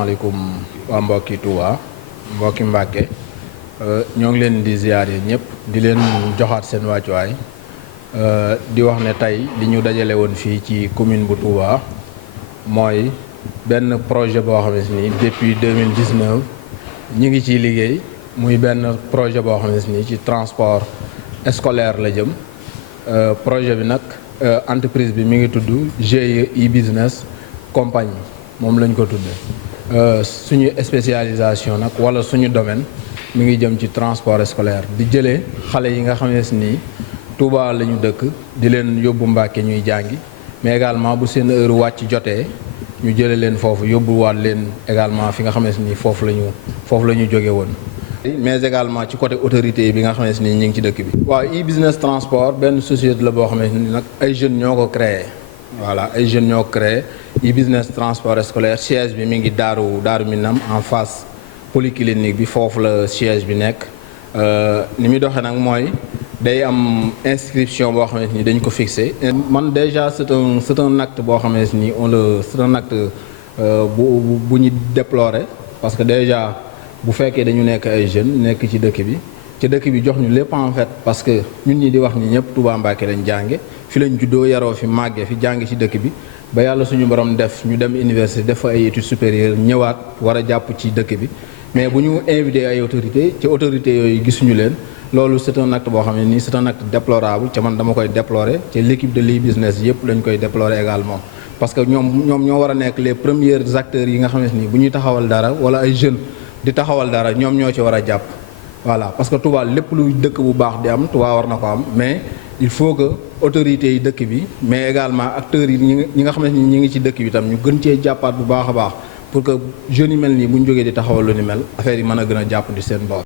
asalaamaaleykum waa mbokki Touba mbokki Mbàkke ñoo ngi leen di ziyaare ñëpp di leen joxaat seen wàccuwaay di wax ne tey li ñu dajale woon fii ci commune bu Touba mooy benn projet boo xam ne ni depuis 2019 ñi ngi ciy liggéey muy benn projet boo xam ne ni ci transport scolaire la jëm projet bi nag entreprise bi mi ngi tudd GIE e-business compagnie moom lañ ko tudde suñu spécialisation nag wala suñu domaine mi ngi jëm ci transport scolaire di jëlee xale yi nga xam ne nii Touba la ñu dëkk di leen yóbbu Mbàkke ñuy jàngi mais également bu seen heure wàcc jotee ñu jëlee leen foofu yóbbuwaat leen également fi nga xam ne nii foofu la ñu jóge woon. mais également ci côté autorité bi nga xam ne nii ñu ngi ci dëkk bi. waaw e-business transport benn société la boo xam ne nii nag ay jeunes ñoo ko créé. voilà ay jeunes ñoo créé e-business transport scolaire siège bi mi ngi daaru Minam en face polyclinique bi foofu la siège bi nekk ni muy doxee nag mooy day am inscription boo xamante ni dañ ko fixé. man déjà c'est un acte boo xamante ni c'est un acte bu ñu déplorer parce que déjà bu fekkee dañu nekk ay jeunes nekk ci dëkk bi jox ñu lépp en fait parce que ñun ñi di wax ni ñëpp Touba Mbacké lañ jànge fi lañ juddoo yaroo fi màggee fi jànge ci dëkk bi ba yàlla suñu borom def ñu dem université def fa ay études supérieures ñëwaat war a jàpp ci dëkk bi mais bu ñu invité ay autorités ci autorités yooyu gisuñu leen loolu c'est un acte boo xam ne nii c'est un acte déplorable ca man dama koy déplorer te l'équipe de l'e-business yëpp lañ koy déplorer également parce que ñoom ñoo war a nekk les premiers acteurs yi nga xam ne nii bu ñuy taxawal dara wala ay jeunes di taxawal dara ñoom ñoo ci war a jàpp voilà parce que Touba lépp lu dëkk bu baax di am Touba war na ko am mais il faut que autorités yi dëkk bi mais également acteurs yi ñi nga xam ne ñi ngi ci dëkk bi tam ñu gën cee jàppaat bu baax a baax pour que jeunes yi mel nii bu ñu jógee di taxawal lu ni mel affaire yi mën a gën a jàpp di seen boor.